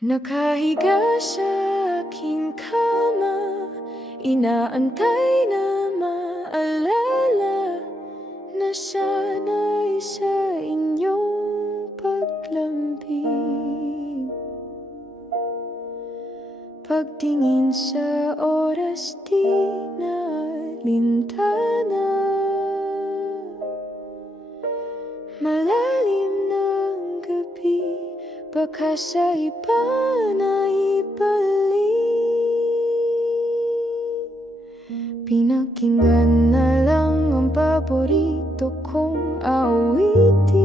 Nakahiga sa aking kama, inaantay na maalala na sana'y sa inyong paglambing. Pagtingin sa oras di na lintana, malalim ng gabi, baka sa iba na ibalik. Pinakinggan na lang ang paborito kong awitin.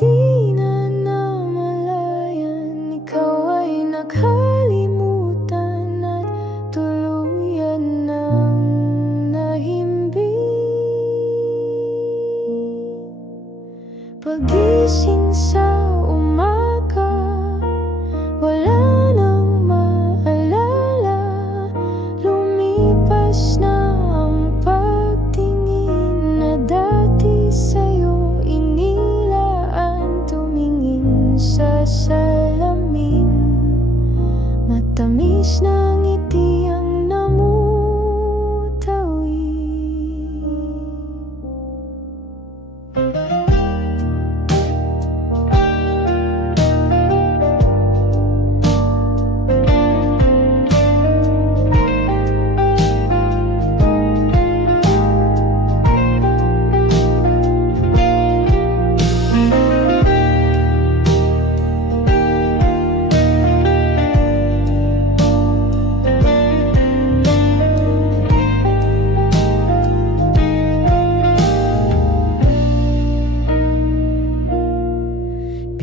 Di na namalayan, ikaw ay nakalimutan at tuluyan ng nahimbing. Pagising sa umaga, wala nang maalala. Lumipas na ang pagtingin na dati sa'yo inilaan. Tumingin sa salamin, matamis na ngiti ang namutawi.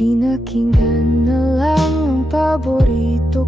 Pinakinggan na lang ang paborito